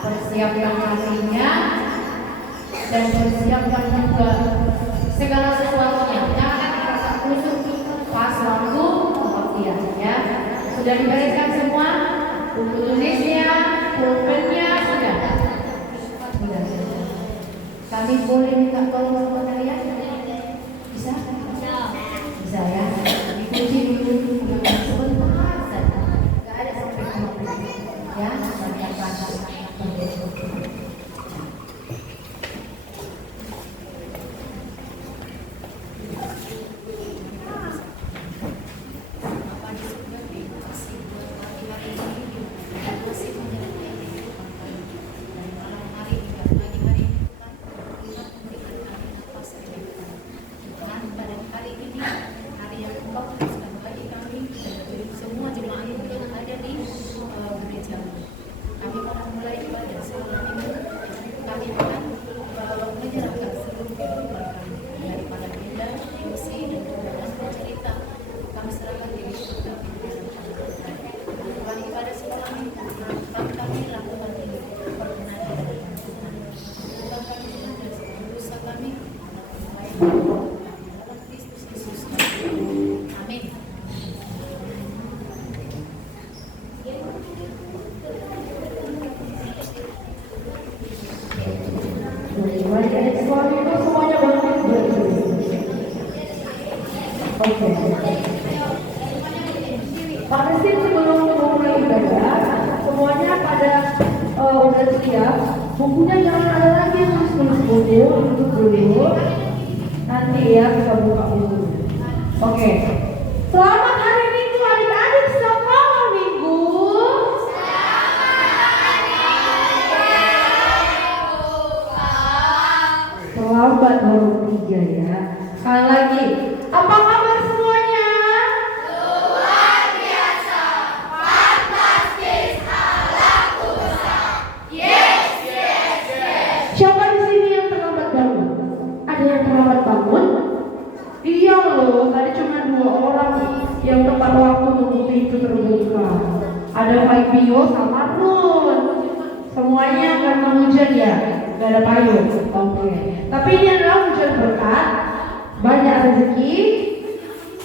persiapkan hatinya dan persiapkan juga segala sesuatunya. Jangan merasa kusut pas waktu kebaktian ya. Sudah dibereskan semua? Buku tulisnya, pulpennya sudah. Sudah. Kami boleh minta tolong sama kalian? Bisa? Bisa ya. Dikunci dulu sebentar saja. Gak ada sampai kemana. Ya, banyak banget. Pak Mesin sebelum memulai ibadah, semuanya pada udah siap. Bukunya jangan ada lagi yang tulis buku, tutup dulu. Nanti ya kita buka buku. Oke. Selamat hari Minggu adik-adik sekolah Minggu. Selamat baru 3 ya. Sekali lagi. Apa kabar semuanya? Luar biasa, fantastis, halakusa. Yes, yes, yes. Siapa di sini yang terlambat bangun? Ada yang terlambat bangun? Iya loh, tadi cuma 2 orang yang tepat waktu menunggu pintu terbuka. Ada Faibio sama Nun. Semuanya karena hujan ya, gak ada payung. Oke. Tapi ini adalah hujan berkat. Banyak rezeki,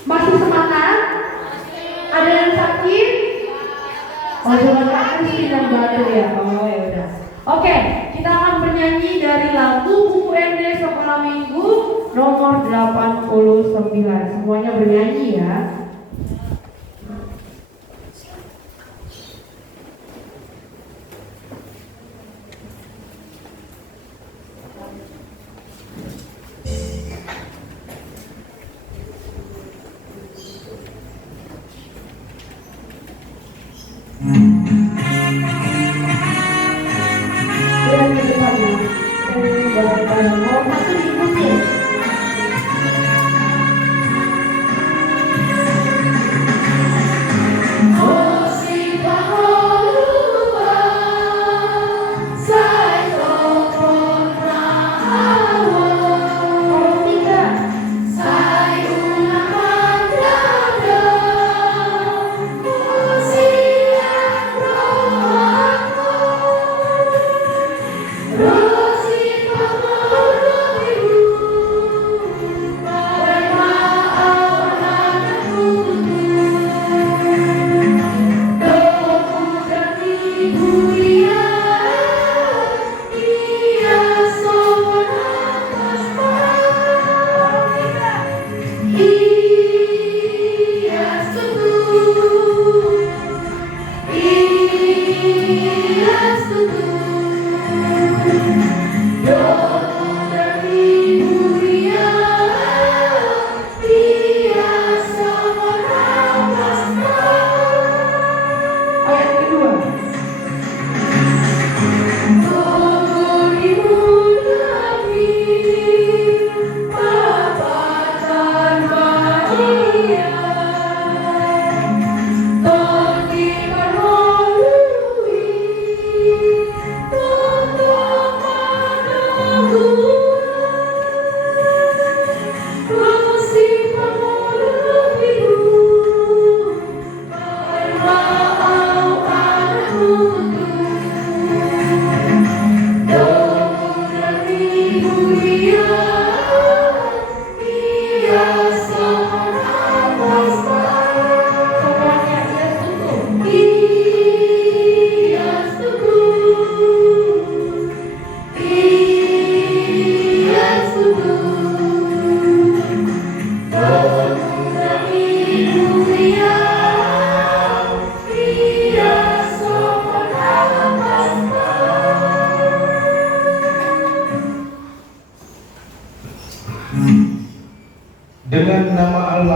masih semangat, ada yang sakit, cuma sakit dan batuk ya. Oh ya udah. Oke, kita akan bernyanyi dari lagu UND Sekolah Minggu nomor 89. Semuanya bernyanyi ya.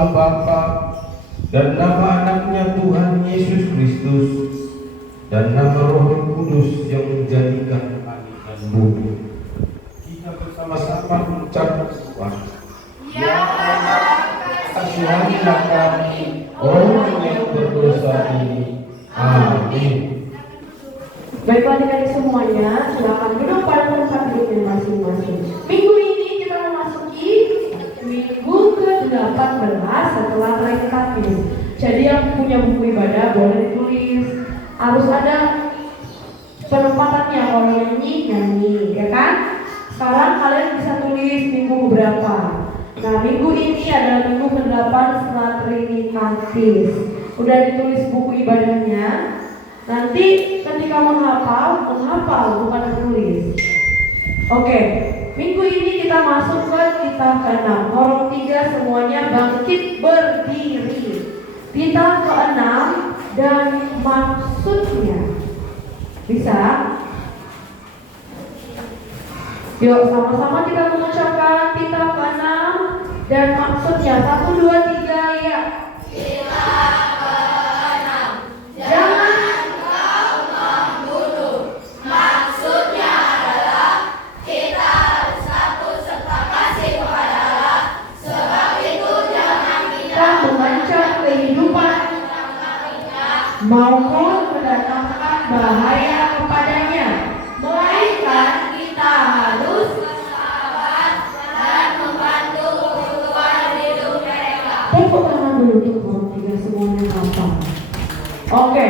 nama Bapa dan nama anaknya Tuhan Yesus Kristus dan nama Roh Kudus yang menjadikan langit dan bumi. Kita bersama-sama mengucapkan doa. Ya Allah, kasihanilah kami orang yang berdosa ini. Amin. Baiklah adik-adik semuanya, silakan duduk pada tempat duduknya masing-masing. Minggu ini kita memasuki minggu ke-18 setelah Trinitatis. Jadi yang punya buku ibadah boleh ditulis. Harus ada penempatannya, kalau nyanyi, ya kan? Sekarang kalian bisa tulis minggu berapa. Nah, minggu ini adalah minggu ke-8 setelah Trinitatis. Udah ditulis buku ibadahnya. Nanti ketika menghafal bukan menulis. Oke, minggu ini kita masuk ke kitab ke-6. Korong 3 semuanya bangkit berdiri. Kitab ke-6 dan maksudnya. Bisa? Yuk sama-sama kita mengucapkan kitab ke-6 dan maksudnya. 1, 2, 3 ya. Kitab ke-6. Jangan engkau membunuh. Maksudnya adalah kita harus satu serta kasih kepada Allah. Sebab itu jangan kita mengancam kehidupan maupun mendatangkan bahaya kepadanya, melainkan kita harus bersahabat dan membantu kebutuhan hidup mereka. tepuk tangan dulu untuk Korong 3 semuanya hafal. Oke,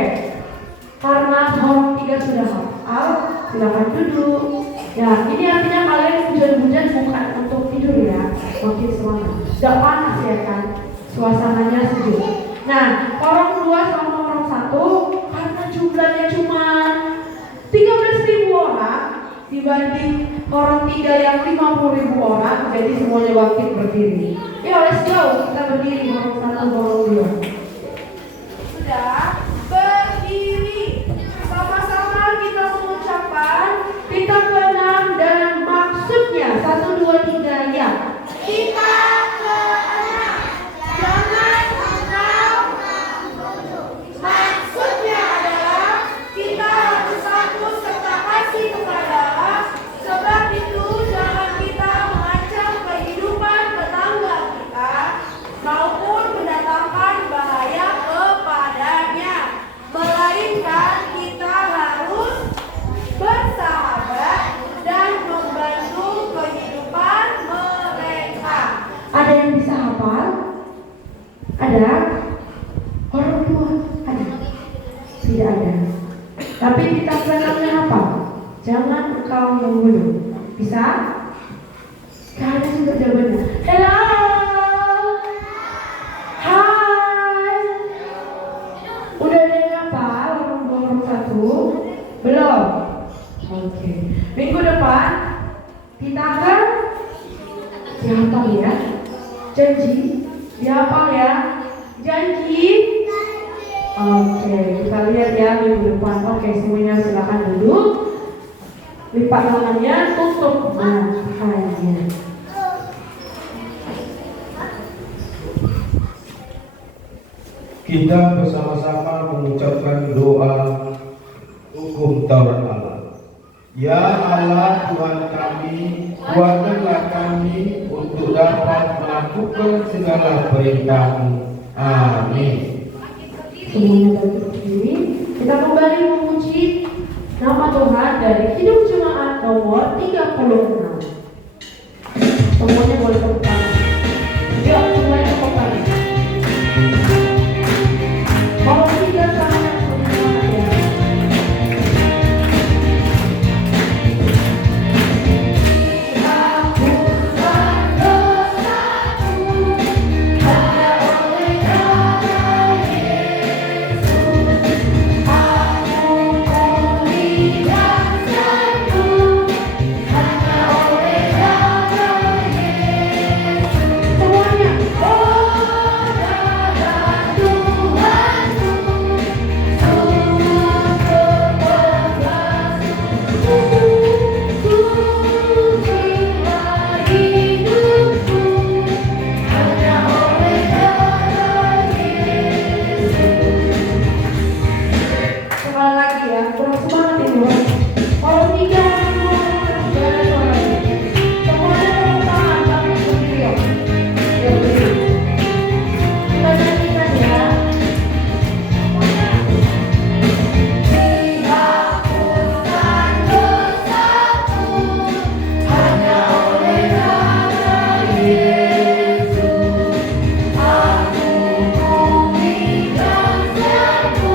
karena Korong 3 sudah hafal, silakan duduk. Ya, ini artinya kalian hujan-hujan bukan untuk tidur ya, makin semangat. Gak panas ya kan, suasananya sejuk. Nah, Korong 2 sama Korong 1 karena jumlahnya cuma 13.000 orang dibanding Korong 3 yang 50.000 orang, jadi semuanya bangkit berdiri. Ya, let's go, kita berdiri Korong 1, Korong 2. Sudah berdiri, sama-sama kita mengucapkan kitab ke-6 dan maksudnya. 1, 2, 3 ya. Kita ke-6. Jangan engkau membunuh. Maksudnya adalah kita harus satu serta kasih kepada Allah. Sebab itu jangan kita mengancam kehidupan tetangga kita maupun mendatangkan bahaya kepadanya. Melainkan kita harus bersahabat dan membantu kehidupan mereka. Ada yang bisa hafal? Ada? Korong 2 ada? Tidak ada. Tapi kitab ke-6-nya hafal. Jangan engkau membunuh. Bisa? Kalian juga jawabannya. Hello. Hai. Udah ada yang hafal? Korong 1? Belum? Oke. Minggu depan kita akan dihafal ya. Janji dihafal ya. Janji. Oke, kita lihat ya minggu depan. Oke, semuanya silakan duduk. Lipat tangannya, tutup matanya. Kita bersama-sama mengucapkan doa hukum Taurat Allah. Ya Allah Tuhan kami, kuatkanlah kami untuk dapat melakukan segala perintah-Mu. Amin. Semuanya bangkit berdiri. Kita kembali memuji nama Tuhan dari Hidup Jemaat nomor 36. Semuanya boleh tepuk tangan. Yuk, semuanya tepuk tangan. Korong 3 sama semuanya ya. Hanya kurang semangat ini. Kalau 3 gak ada suaranya. Semuanya tepuk tangan, kami berdiri yuk. Yuk berdiri. Kita nyanyikan ya. Dihapuskan dosaku hanya oleh darah Yesus. Aku memberikan seku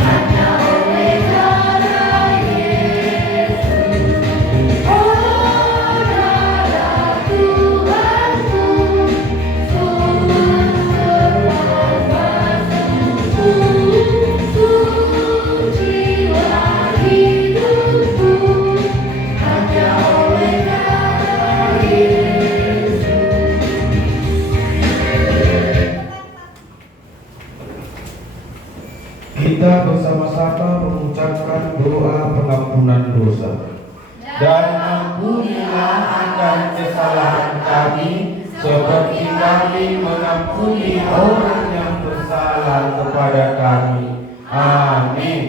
hanya oleh darah Yesus. Oh, darah Tuhanku, sumber berpasangku, sucilah hidupku hanya oleh darah Yesus. Kita bersama-sama mengucapkan doa pengampunan dosa. Dan ampunilah akan kesalahan kami, seperti kami mengampuni orang yang bersalah kepada kami. Amin.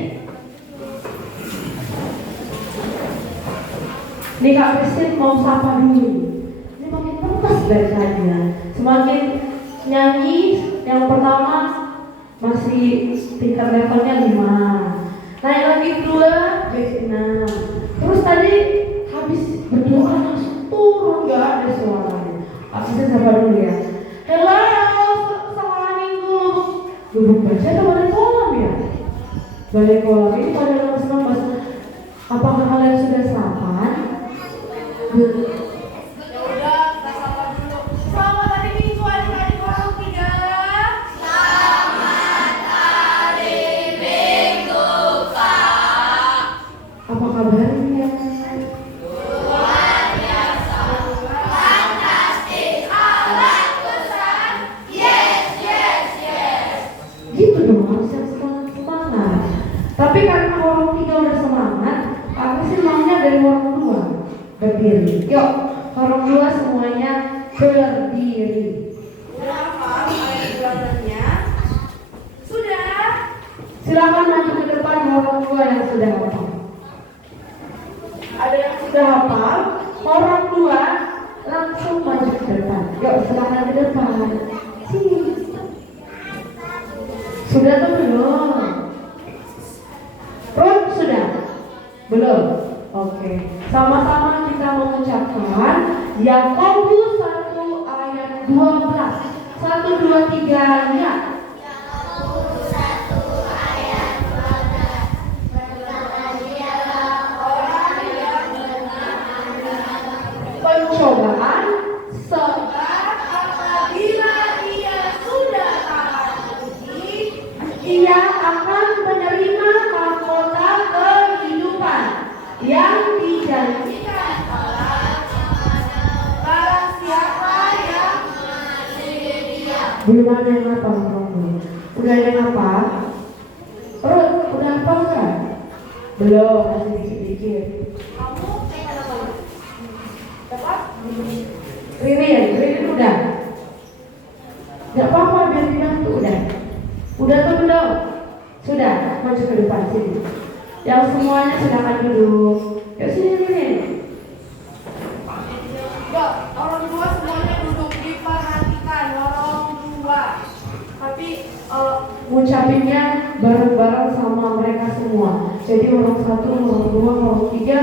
Nih Kak Christine mau sapa dulu. Ini makin lepas bacanya. Semakin nyanyi, yang pertama masih tingkat levelnya 5. Naik lagi 2, jadi 6. Terus tadi habis berdoa langsung turun, gak ada suaranya. Kak Christine sapa dulu ya. Hello, selamat minggu. Duduk baca atau balik kolam ya? Balik kolam ini pada lemas-lemas. Apakah kalian sudah sarapan? Ya udah, kita sapa dulu. Selamat hari Minggu adik-adik kelas 3. Selamat hari Minggu, Kak. Apa kabarnya? Luar biasa. Fantastis. Alat besar. Yes, yes, yes. Gitu dong, harus yang semangat. Tapi karena orang 3 udah semangat, aku sih maunya dari orang 2 berdiri. Yuk, orang 2 semuanya berdiri. Udah hafal ayat bulanannya? Sudah. Silakan maju ke depan orang 2 yang sudah hafal. Ada yang sudah hafal, orang 2 langsung maju ke depan. Yuk, silakan ke depan. Sini. Sudah atau belum? Ruth sudah? Belum? Oke. Sama-sama kita mengucapkan Yakobus 1 ayat 12. 1, 2, 3, ya. Pencobaan sebab Apabila ia sudah tahan uji, ia akan menerima mahkota kehidupan yang dijanjikan. barang siapa yang mengasihi dia. Belum ada yang hafal, udah ada yang hafal? Ruth, udah hafal nggak? Belum, masih dikit-dikit. Kamu pengen apa? Dapat? Ririn udah? Gak apa-apa, biar dibantu, udah? Udah tuh belum? Sudah, maju ke depan sini. Yang semuanya silakan duduk. Yuk sini Ririn. Yuk, orang 2 semuanya duduk, diperhatikan orang 2. Tapi Ngucapinnya bareng-bareng sama mereka semua. Jadi orang 1, orang 2, orang 3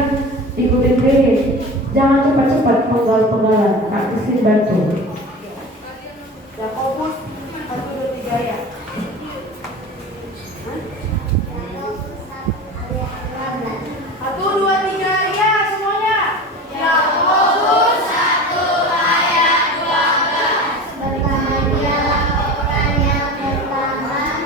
ikutin Ririn. Jangan cepat-cepat penggal-penggalan. Kak Christine bantu. Yakobus 1, 2, 3 ya. 1, 2, 3 ya semuanya. Yakobus 1 ayat 12. Berbahagialah orang yang bertahan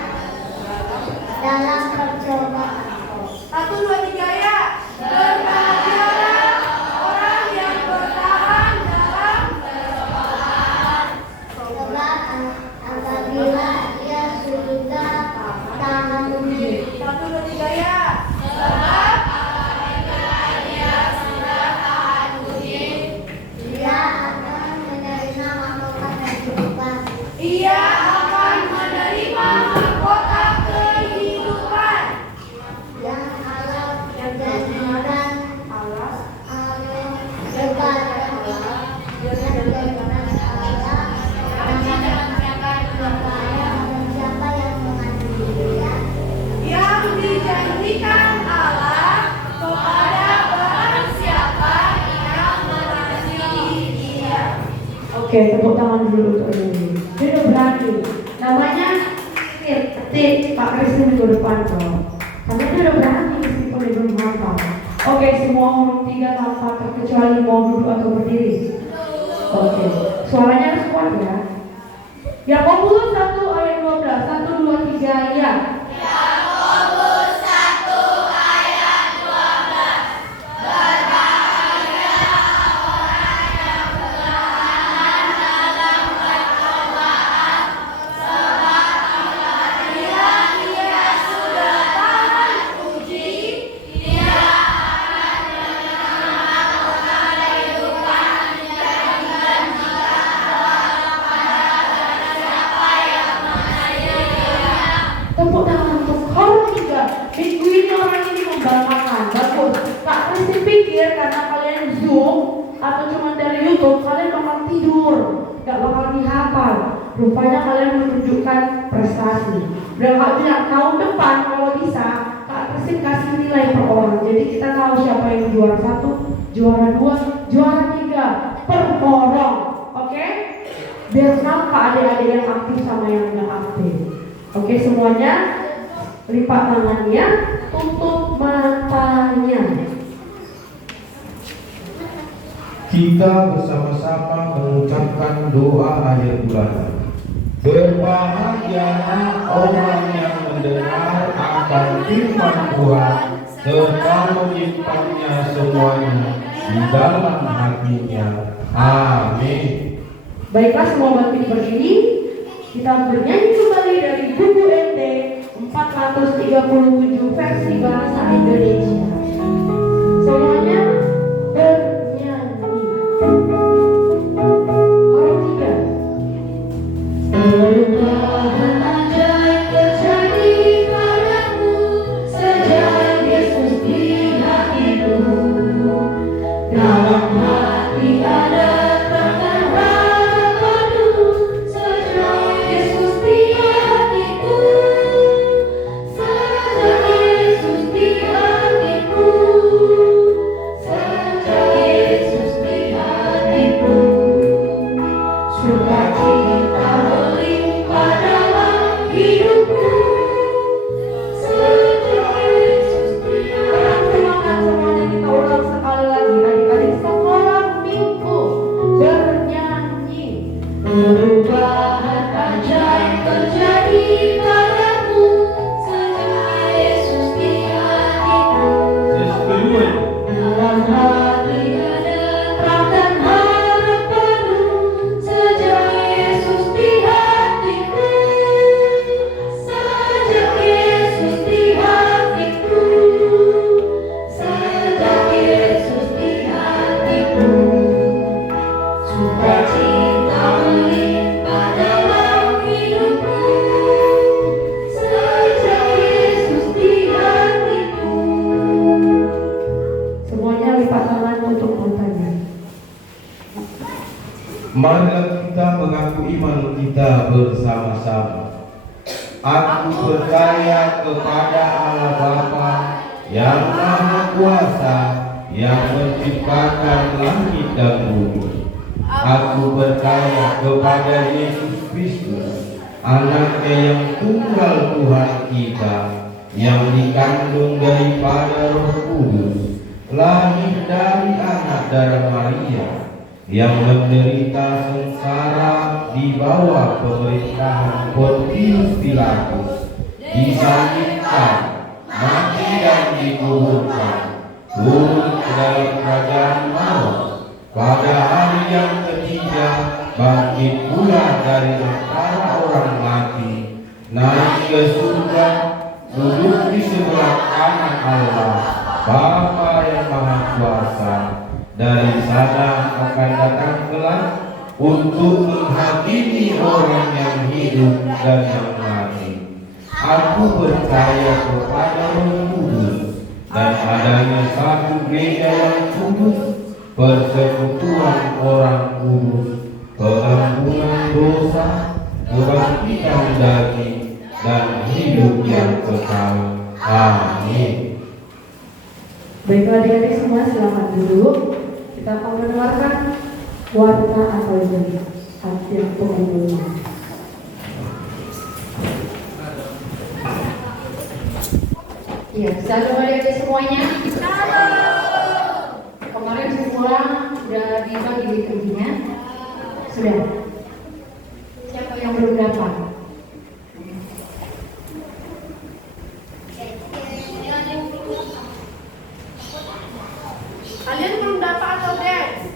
dalam percobaan. 1, 2, 3 ya. Berbahagialah orang yang bertahan dalam percobaan. Oke, tepuk tangan dulu untuk ini. Dia udah berani. Namanya Pak Kristin minggu depan kok. Karena dia udah berani meskipun dia belum hafal. Oke, semua huruf 3 tanpa terkecuali mau duduk atau berdiri. Oke, suaranya harus kuat ya. Yakobus 1 ayat 12. 1, 2, 3 ya. Yakobus 1 ayat 12. Berbahagia orang yang bertahan dalam percobaan, sebab apabila dia sudah tahan uji, dia akan menerima bekal kehidupan yang dijanjikan Allah pada siapa yang mengayahinya. Tepuk tangan untuk huruf 3. Minggu ini orang ini membanggakan. Bagus. Kak Kristi pikir karena kalian Zoom atau cuma dari YouTube, kalian bakal tidur, gak bakal dihafal. Rupanya kalian menunjukkan prestasi. Dan Kak bilang tahun depan kalau bisa Kak Kristi kasih nilai per orang. Jadi kita tahu siapa yang juara 1, juara 2, juara 3 per orang. Oke? Biar nampak adik-adik yang aktif sama yang gak aktif. Oke, semuanya lipat tangannya, tutup matanya. Kita bersama-sama mengucapkan doa akhir bulan. Berbahagialah orang yang mendengar akan firman Tuhan serta menyimpannya semuanya di dalam hatinya. Amin. Baiklah, semua bangkit berdiri. Kita bernyanyi kembali dari buku NT 437 versi bahasa Indonesia. Semuanya bernyanyi. Huruf 3. Perubahan ajaib terjadi padamu sejak Yesus di hatimu. Dalam hati ada perubahan ajaib terjadi padamu sejak Yesus di hatimu. Dalam hati ada terang dan harap baru sejak Yesus di hatiku. Sejak Yesus di hatiku. Sejak Yesus di hatiku. Sukacita melimpah dalam hidupku sejak Yesus di hatiku. Semuanya lipat tangan untuk matanya. Marilah kita mengaku iman kita bersama-sama. Aku percaya kepada Allah Bapa yang Maha Kuasa, yang menciptakan langit dan bumi. Aku percaya kepada Yesus Kristus, Anaknya yang tunggal Tuhan kita, yang dikandung daripada Roh Kudus, lahir dari anak darah Maria, yang menderita sengsara di bawah pemerintahan Pontius Pilatus, disalibkan, mati dan dikuburkan, turun ke dalam kerajaan maut, pada hari yang ketiga bangkit pula dari antara orang mati, naik ke surga, duduk di sebelah kanan Allah Bapa yang Maha Kuasa. Dari sana akan datang kelak untuk menghakimi orang yang hidup dan yang mati. Aku percaya kepada Roh Kudus dan adanya satu gereja yang kudus, persekutuan orang kudus, pengampunan dosa, kebangkitan daging, dan hidup yang kekal. Amin. Baiklah adik-adik semua, silakan duduk. Kita akan mendengarkan warta atau jadi. hasil pengumuman. Iya, selalu ada semuanya. Kemarin semua sudah dibagi liturginya. Sudah. Siapa yang belum dapat? Kalian belum dapat atau dance?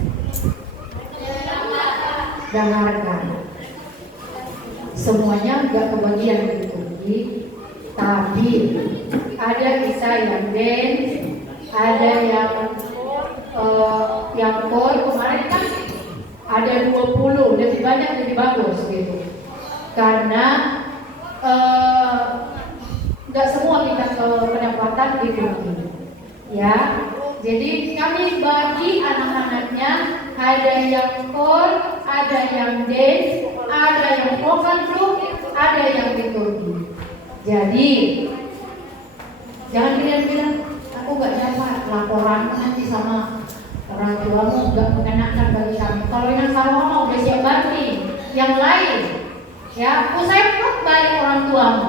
Dengarkan. Semuanya nggak kebagian liturgi, tapi ada kisah yang dance, ada yang kor. Kemarin kan ada 20, lebih banyak, lebih bagus gitu. Karena nggak semua kita kedapatan liturgi, ya. Jadi kami bagi anak-anaknya, ada yang kor, ada yang dance, ada yang vokal group, ada yang liturgi. Jadi jangan bilang aku nggak dapat laporan nanti sama orang tuamu nggak mengenakan bagi kami. Kalau yang salah mau udah siap bantu yang lain, ya usai pun balik orang tuamu,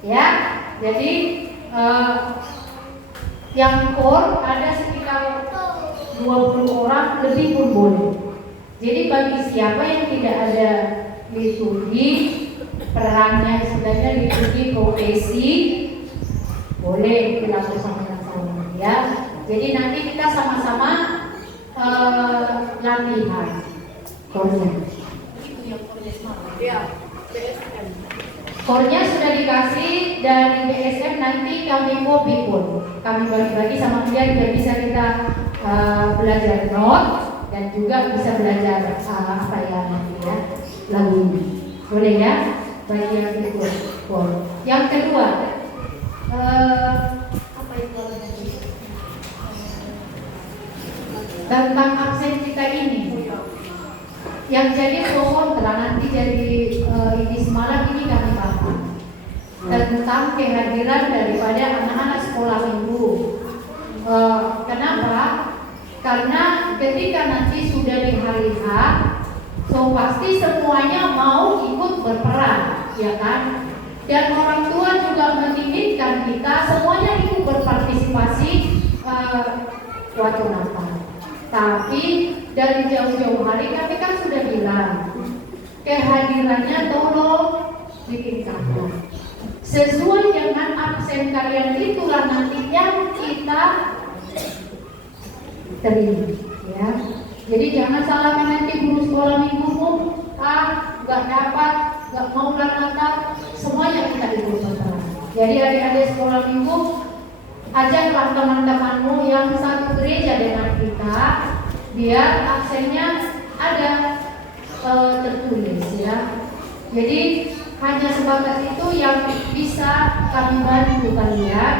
ya. Jadi yang core ada sekitar 20 orang lebih pun boleh. Jadi bagi siapa yang tidak ada liturgi, perannya sebenarnya liturgi profesi, boleh dilakukan sama-sama, ya. Jadi nanti kita sama-sama latihan kornya. Iya, BSM. Kornya sudah dikasih dari BSM, nanti kami copy pun. Kami bagi-bagi sama kalian biar bisa kita belajar not dan juga bisa belajar apa ya nanti ya lagu ini. Boleh ya? Bagi yang itu. Yang kedua, apa itu lagi? Tentang absen kita ini. Yang jadi pro kontra nanti jadi ini semalam ini kami bahas tentang kehadiran daripada anak-anak sekolah minggu. Kenapa? Karena ketika nanti sudah di hari H, so pasti semuanya mau ikut berperan, ya kan? Dan orang tua juga menginginkan kita semuanya ikut berpartisipasi waktu Natal. Tapi dari jauh-jauh hari kami kan sudah bilang kehadirannya tolong ditingkatkan sesuai dengan absen kalian, itulah nanti yang kita terima, ya. Jadi jangan salahkan nanti guru sekolah minggumu nggak dapat, nggak mau Natal, semuanya kita ikut berperan. Jadi adik-adik sekolah minggu, ajaklah teman-temanmu yang satu gereja dengan kita, biar absennya ada tertulis, ya. Jadi hanya sebatas itu yang bisa kami bantu kalian.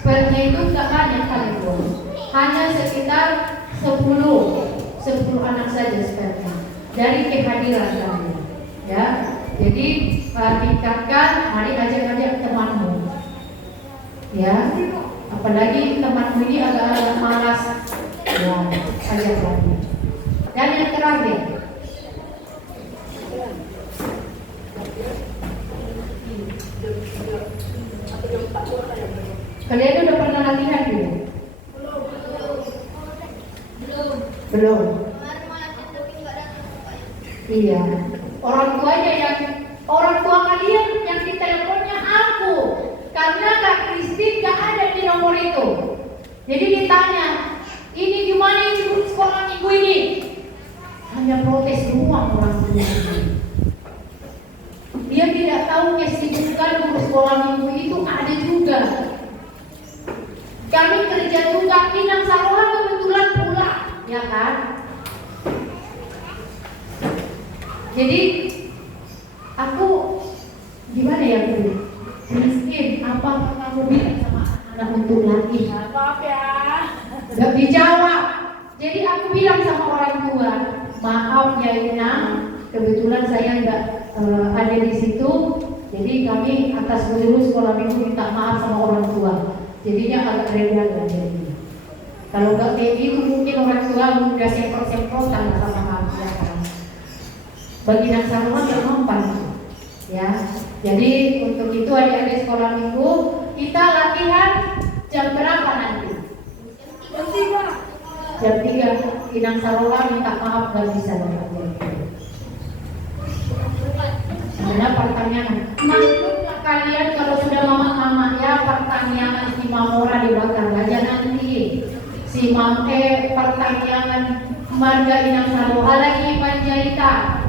Spellnya itu nggak banyak kali bos, hanya sekitar 10 anak saja spellnya dari kehadiran kalian, ya. Jadi tingkatkan, mari ajak-ajak temanmu, ya. Apalagi temanmu ini agak malas, ya, ajak lagi. Dan yang terakhir, kalian udah pernah latihan belum? Belum. Iya. Orang tua kalian yang diteleponnya aku, karena Kak Kristin gak ada di nomor itu. Jadi ditanya, ini gimana ini sekolah minggu ini? Hanya protes doang orang tua. Dia tidak tahu kesibukan guru sekolah minggu itu ada juga. Kami kerja juga, Minang Saroha kebetulan pulang, ya kan? Jadi aku gimana ya Bu? Miskin, apa kamu bilang sama anak untuk lagi? Maaf ya. Gak dijawab. Jadi aku bilang sama orang tua, maaf ya Inang, kebetulan saya nggak ada di situ. Jadi kami atas guru sekolah minggu minta maaf sama orang tua. Jadinya agak reda jadi. Kalau nggak kayak gitu mungkin orang tua udah sempro-semprotan sama kami, ya kan? bagi Nang Saruhan yang mempan ya. Jadi untuk itu adik-adik sekolah minggu kita latihan jam berapa nanti? Jam 3. Inang Saruhan minta maaf gak bisa dapat jam 3. Ada pertanyaan. Maksudnya kalian kalau sudah mama-mama ya pertanyaan si Mamora dibakar aja nanti. Si pertanyaan marga Inang Saruhan lagi Panjaitan.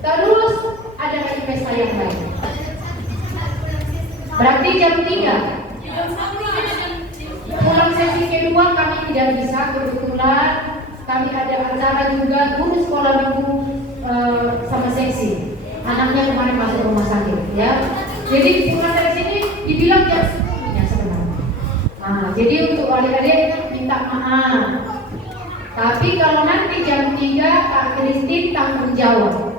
Terus ada lagi pesta yang lain. Berarti jam 3. Pulang sesi kedua kami tidak bisa, kebetulan kami ada acara juga guru sekolah minggu sama seksi. Anaknya kemarin masuk rumah sakit ya. Jadi pulang dari sini dibilang jam 10 ya sebenarnya. Nah, jadi untuk adik-adik minta maaf. Tapi kalau nanti jam 3 Kak Kristin tanggung jawab.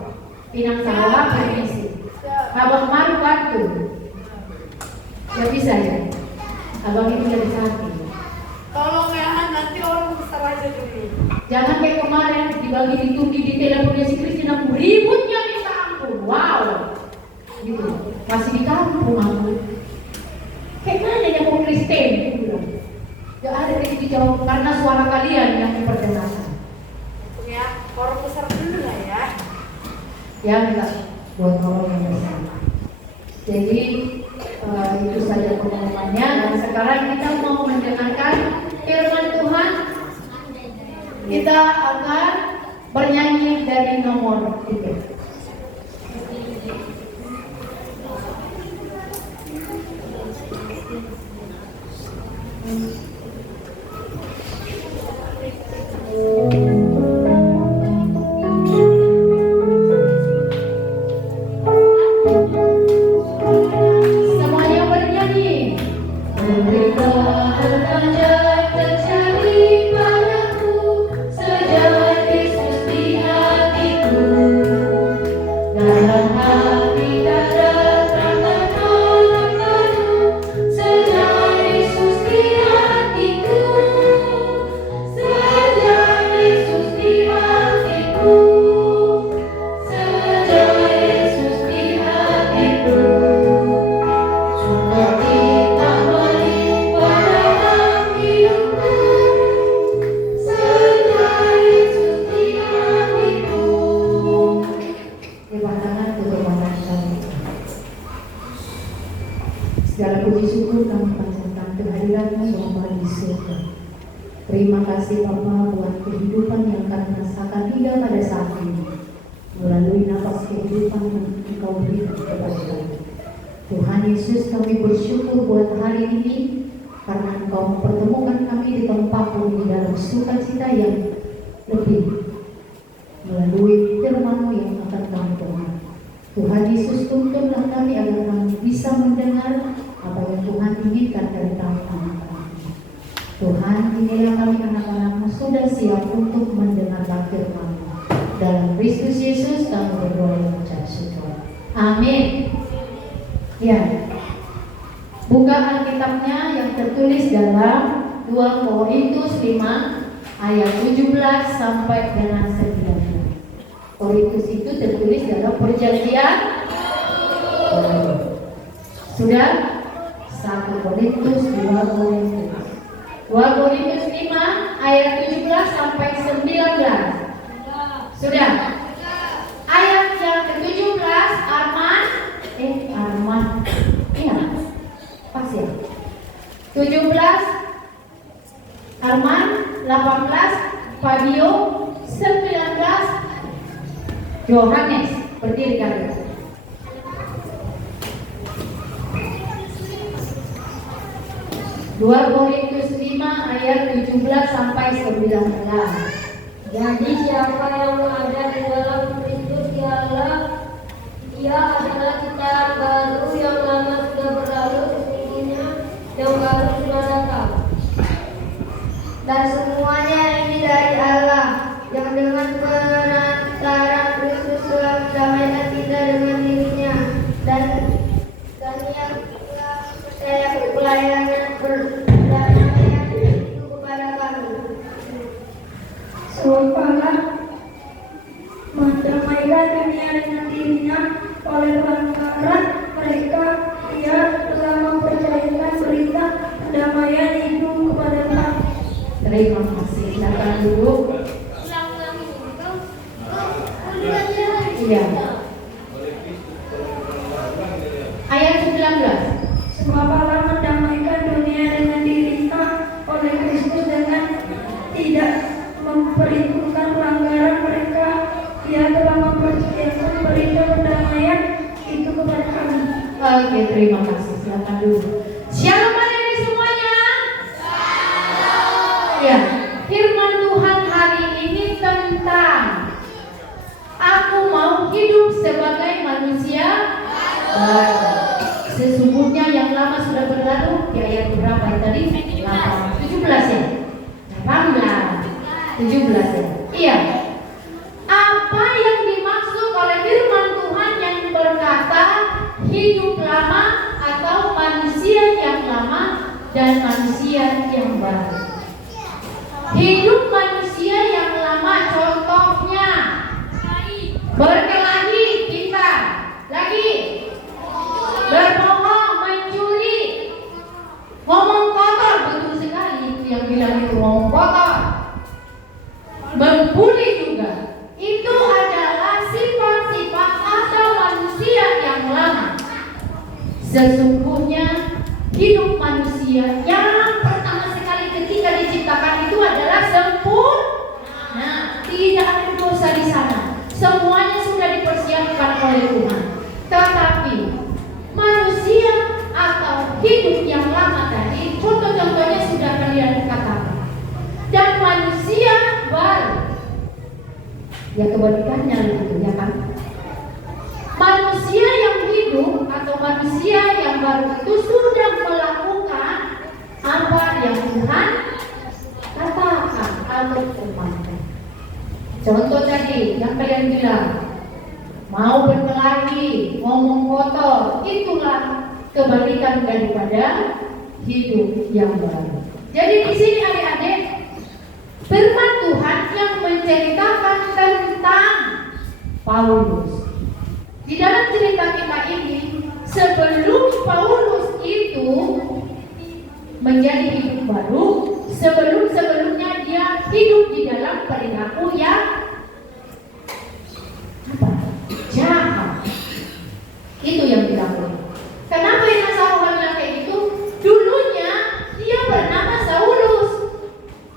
Inang Saruhan permisi. Abang Maru bantu. Ya bisa ya. Abang itu dari hati. Tolong ya, nanti orang besar aja dulu. Jangan kayak kemarin dibagi dituki di teleponnya si Kristina ributnya minta ampun. Wow. Gitu. Masih di kampung aku. Kayak mana ya Bu Kristin? Gak ada yang dijawab karena suara kalian yang diperdengarkan. Ya, orang besar dulu lah ya. Ya minta buat orang yang bersama. Jadi itu saja pengumumannya. Dan sekarang kita mau mendengarkan firman Tuhan. Kita akan bernyanyi dari nomor 3. Semuanya bernyanyi. Berita terpanjang terjadi padaku sejak Yesus di hatiku. Dalam hati tak ada tolong baru sejak Yesus di hatiku. Sejak Yesus di hatiku. Sejak Yesus di hatiku. Sukacita melimpah dalam hidupku. Sejak Yesus di hatiku. Lepas tangan tutup mata kami. Segala puji syukur kami panjatkan kehadiran-Mu Bapa di surga. Terima kasih Bapa buat kehidupan yang kami rasakan hingga pada saat ini. Melalui nafas kehidupan yang Engkau berikan kepada kami. Tuhan Yesus, kami bersyukur buat hari ini karena Engkau mempertemukan kami di tempat ini dalam sukacita yang lebih melalui firman-Mu yang akan kami dengar. Tuhan Yesus, tuntunlah kami agar kami bisa mendengar apa yang Tuhan inginkan dari kami. Tuhan, inilah kami anak-anak-Mu sudah siap untuk mendengar firman-Mu. Dalam Kristus Yesus kami berdoa dan mengucap syukur. Amin. Ya, buka Alkitabnya yang tertulis dalam 2 Korintus 5 ayat 17 sampai dengan 19. Korintus itu tertulis dalam perjanjian sudah 1 Korintus 2 Korintus 5 ayat 17 sampai 19. Sudah. Ayat yang ke-17 Arman. Iya. Pas ya. 17 Arman, 18 Fabio, 19 Yohanes. Berdiri kalian. Dua Korintus 5 ayat 17 sampai 19. Jadi siapa yang ada di dalam Kristus ia adalah ciptaan baru, yang lama sudah berlalu, sesungguhnya yang baru sudah datang. Dan semuanya ini dari Allah, yang dengan perantaraan Kristus telah mendamaikan kita dengan dirinya, dan yang telah percaya pelayanan perdamaian itu kepada kami. Supaya mendamaikan dunia Terima kasih. Silakan duduk. Iya. Ayat 19. Sebab Allah mendamaikan dunia dengan dirinya oleh Kristus dengan tidak memperhitungkan pelanggaran mereka. Dia telah mempercayakan berita perdamaian itu kepada kami. Oke, terima kasih. Silakan duduk. Shalom hari semuanya. Ya, firman Tuhan hari ini tentang aku mau hidup sebagai manusia baru. Sesungguhnya yang lama sudah berlalu. Di ayat berapa tadi? 17 ya? 17 ya? Iya. Apa yang dimaksud oleh firman Tuhan yang berkata hidup lama atau manusia yang lama dan manusia yang baru? Hidup manusia yang lama contohnya berkelahi kita, lagi berbohong, mencuri, ngomong kotor, betul sekali itu yang bilang itu ngomong kotor, membuli juga. Itu adalah sifat-sifat atau manusia yang lama. Sesungguhnya hidup manusia yang pertama sekali ketika diciptakan itu adalah sempurna, tidak ada dosa di sana. Semuanya sudah dipersiapkan oleh Tuhan. Tetapi manusia atau hidup yang lama tadi, contoh-contohnya sudah kalian katakan. Dan manusia baru, ya kebalikannya gitu ya kan. Manusia yang hidup atau manusia yang baru itu sudah melakukan apa yang Tuhan katakan atau firmankan. Contoh tadi yang kalian bilang, mau berkelahi, ngomong kotor, itulah kebalikan daripada hidup yang baru. Jadi di sini adik-adik, firman Tuhan yang menceritakan tentang Paulus. Di dalam cerita kita ini, sebelum Paulus itu menjadi hidup baru, sebelumnya dia hidup di dalam perilaku yang jahat. Itu yang dilakukan. Kenapa Inna Saul bilang kayak gitu? Dulunya dia bernama Saulus.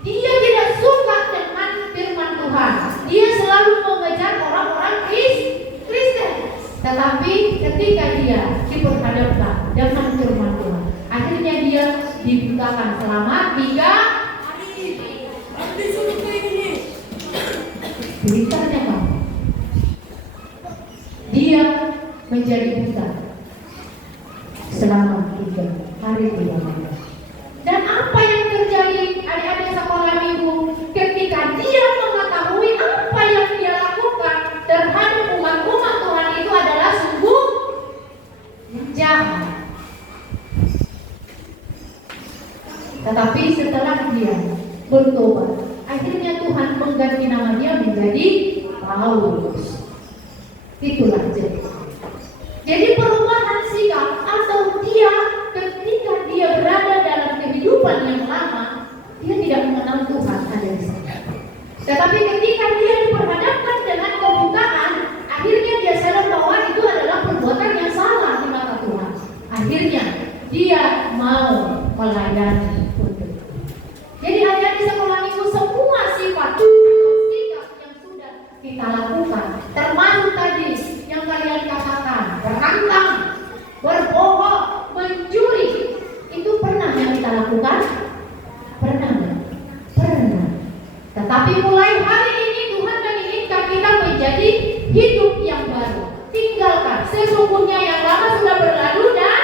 Dia tidak suka dengan firman Tuhan. Dia selalu mengejar orang-orang Kristen. Tetapi ketika dia diperhadapkan dengan firman Tuhan, akhirnya dia dibutakan selama 3 hari. Beritanya apa? Dia menjadi buta selama 3 hari 3 malam. Dan apa yang terjadi adik-adik sekolah minggu ketika dia mengetahui apa yang dia lakukan terhadap umat-umat Tuhan itu adalah sungguh jahat. Tetapi setelah dia bertobat, akhirnya Tuhan mengganti nama dia menjadi Paulus. Itulah cerita. Jadi perubahan sikap atau dia ketika dia berada dalam kehidupan yang lama, dia tidak mengenal Tuhan ada di sana. Tetapi ketika dia diperhadapkan dengan kebutaan, akhirnya dia sadar bahwa itu adalah perbuatan yang salah di mata Tuhan. Akhirnya dia mau melayani untuk. Jadi adik-adik sekolah minggu, semua sifat atau sikap yang sudah kita lakukan, termasuk tadi yang kalian katakan, berkantang, berbohong, mencuri, itu pernah yang kita lakukan? Pernah. Tetapi mulai hari ini Tuhan menginginkan kita menjadi hidup yang baru. Tinggalkan sesungguhnya yang lama sudah berlalu dan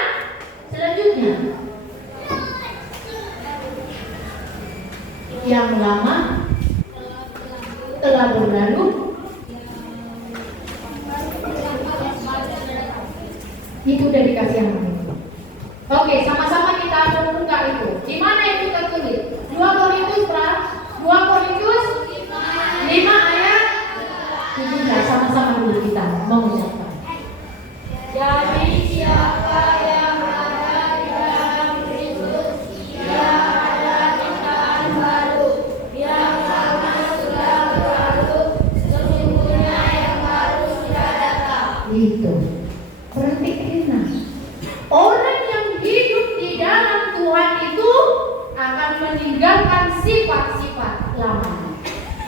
selanjutnya yang lama telah berlalu. Itu udah dikasih yang ini. Oke, sama-sama kita membuka itu. Di mana itu tertulis? 2 Korintus 5 ayat 17. Sama-sama dulu kita mengucapkan. Jadi siapa yang ada di dalam Kristus, dia adalah ciptaan baru. meninggalkan sifat-sifat lama.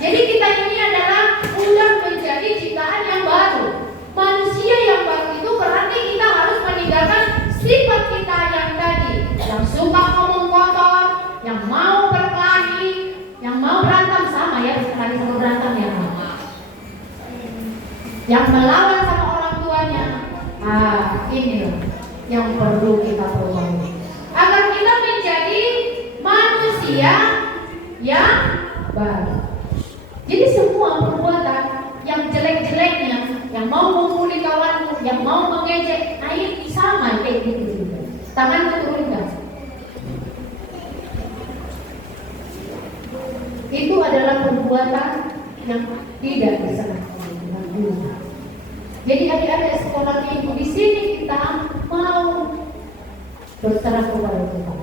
Jadi kita ini adalah sudah menjadi ciptaan yang baru. Manusia yang baru itu berarti kita harus meninggalkan sifat kita yang tadi, yang suka ngomong kotor, yang mau berkelahi, yang mau berantem sama ya, berkelahi sama berantem ya, yang melawan sama orang tuanya. Ini loh yang perlu kita perbaiki agar kita menjadi manusia yang baru. Jadi semua perbuatan yang jelek-jeleknya, yang mau memukuli kawanmu, yang mau mengejek, ini sama kayak gitu juga. Tangan turunkan. Itu adalah perbuatan yang tidak disenangi dengan Tuhan. Jadi adik-adik sekolah minggu di sini kita mau berserah kepada Tuhan.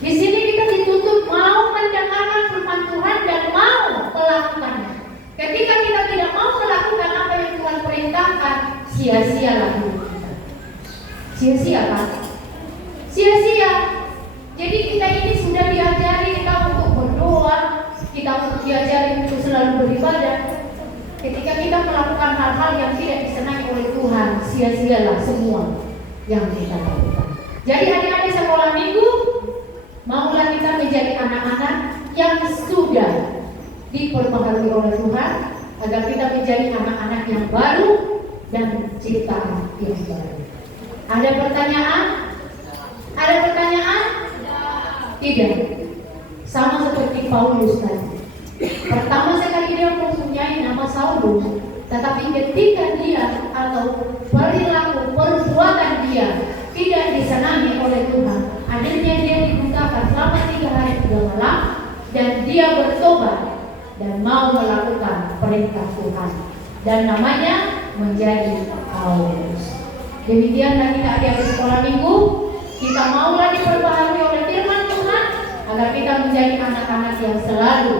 Di sini kita dituntut mau mendengarkan firman Tuhan dan mau melakukannya. Ketika kita tidak mau melakukan apa yang Tuhan perintahkan, sia-sialah hidup kita. Sia-sia kan? Sia-sia. Jadi kita ini sudah diajari kita untuk berdoa, kita untuk diajari untuk selalu beribadah. Ketika kita melakukan hal-hal yang tidak disenangi oleh Tuhan, sia-sialah semua yang kita lakukan. Jadi adik-adik sekolah minggu, maulah kita menjadi anak-anak yang sudah diperbaharui oleh Tuhan, agar kita menjadi anak-anak yang baru dan ciptaan yang baru. Ada pertanyaan? Ada pertanyaan? Tidak. Sama seperti Paulus tadi. Pertama sekali dia mempunyai nama Saulus, tetapi ketika dia atau perilaku perbuatan dia tidak disenangi oleh Tuhan, akhirnya dia dibutakan selama 3 hari 3 malam, dan dia bertobat dan mau melakukan perintah Tuhan, dan namanya menjadi Paulus. Demikian tadi adik-adik sekolah minggu, kita maulah diperbaharui oleh firman Tuhan agar kita menjadi anak-anak yang selalu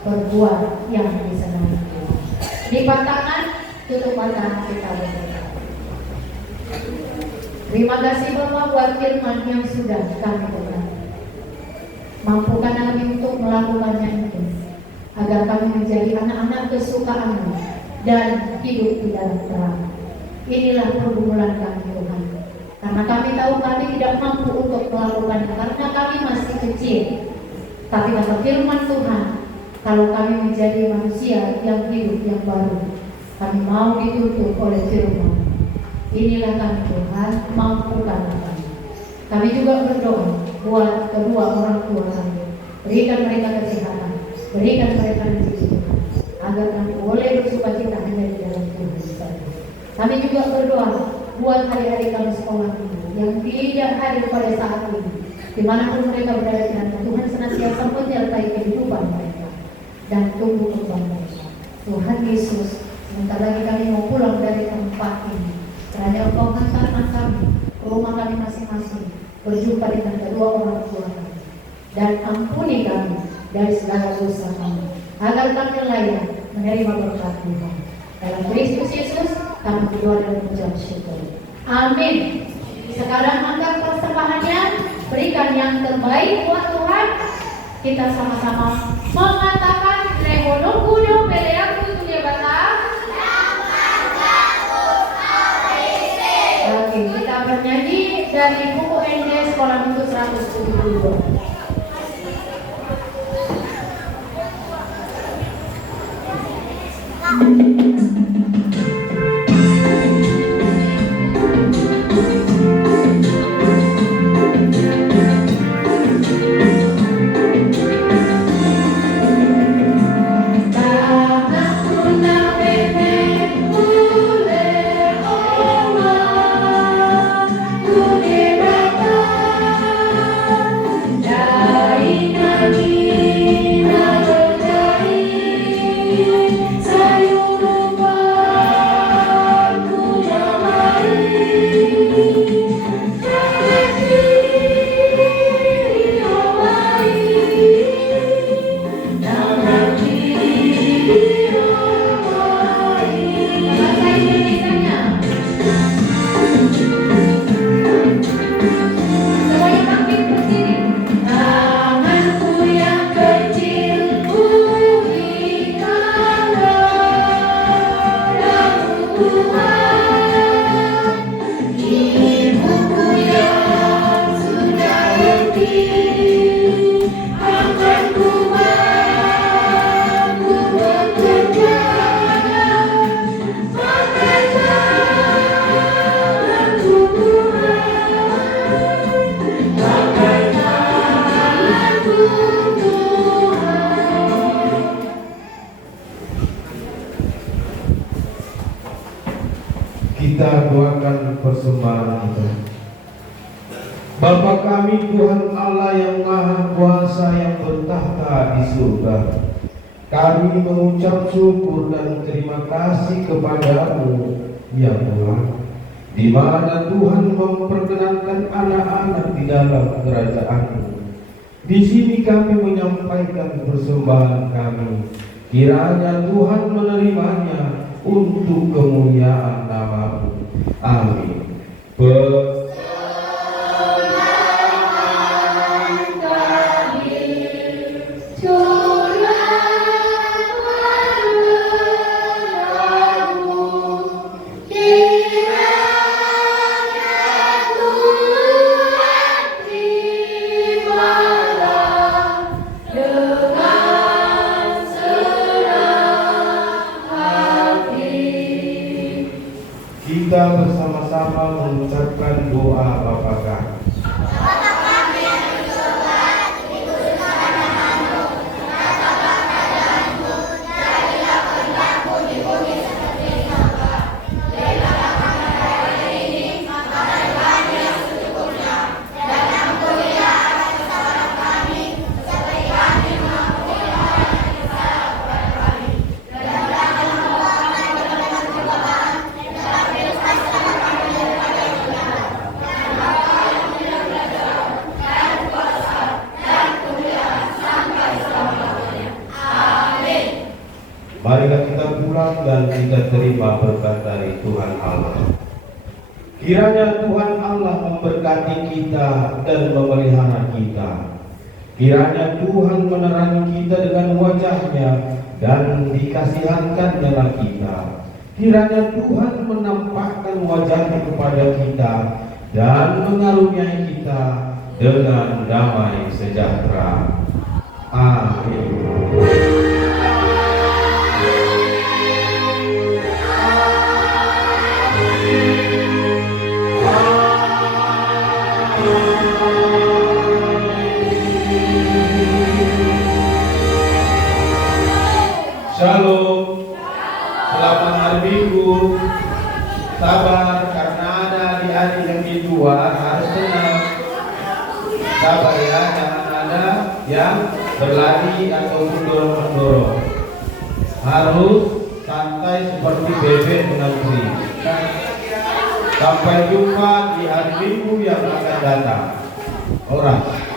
berbuat yang disenangi Tuhan. Lipat tangan, tutup mata, kita berdoa. Terima kasih Bapak buat firman yang sudah kami dengar. Mampukan kami untuk melakukannya itu, agar kami menjadi anak-anak kesukaan-Mu dan hidup di dalam terang. Inilah pergumulan kami Tuhan, karena kami tahu kami tidak mampu untuk melakukannya karena kami masih kecil. Tapi kata firman Tuhan, kalau kami menjadi manusia yang hidup yang baru, kami mau dituntut oleh firman. Inilah kami Tuhan, mampukan kami. Kami juga berdoa buat kedua orang tua kami. Berikan mereka kesehatan, berikan mereka rezeki Tuhan, agar kami boleh bersukacita hanya di dalam Tuhan saja. Kami juga berdoa buat adik-adik kami sekolah ini yang tidak hadir pada saat ini, dimanapun mereka berada di sana. Tuhan senantiasa menyertai kehidupan mereka dan tumbuh kembang mereka. Tuhan Yesus, sebentar lagi kami mau pulang dari tempat ini. Kiranya Engkau hantarkan kami ke rumah kami masing-masing, berjumpa dengan kedua orang tua kami, dan ampuni kami dari segala dosa kami, agar kami layak menerima berkat Tuhan. Dalam Kristus Yesus kami berdoa dan mengucap syukur. Amin. Sekarang angkat persembahannya, berikan yang terbaik buat Tuhan. Kita sama-sama mengatakan Lehono Kudo Peleaku Tuliabata. Oke, kita bernyanyi dari buku ND Sekolah Minggu 172. Thank persembahan kita. Bapa kami Tuhan Allah yang Maha Kuasa yang bertahta di surga, kami mengucap syukur dan terima kasih kepadamu ya Tuhan, di mana Tuhan memperkenankan anak-anak di dalam kerajaan-Mu. Di sini kami menyampaikan persembahan kami, kiranya Tuhan menerimanya untuk kemuliaan nama-Mu. Amin. Kita bersama-sama mengucapkan doa Bapa kami. Marilah kita pulang dan kita terima berkat dari Tuhan Allah. Kiranya Tuhan Allah memberkati kita dan memelihara kita. Kiranya Tuhan menerangi kita dengan wajahnya dan dikasihankannya kita. Kiranya Tuhan menampakkan wajahnya kepada kita dan mengaruniai kita dengan damai sejahtera. Amin. Shalom, selamat hari Minggu. Sabar karena ada adik-adik yang di luar, harus tenang. Sabar ya, jangan ada yang berlari ataupun dorong-dorong. Harus santai seperti bebek menantri. Sampai jumpa di hari Minggu yang akan datang. Orang.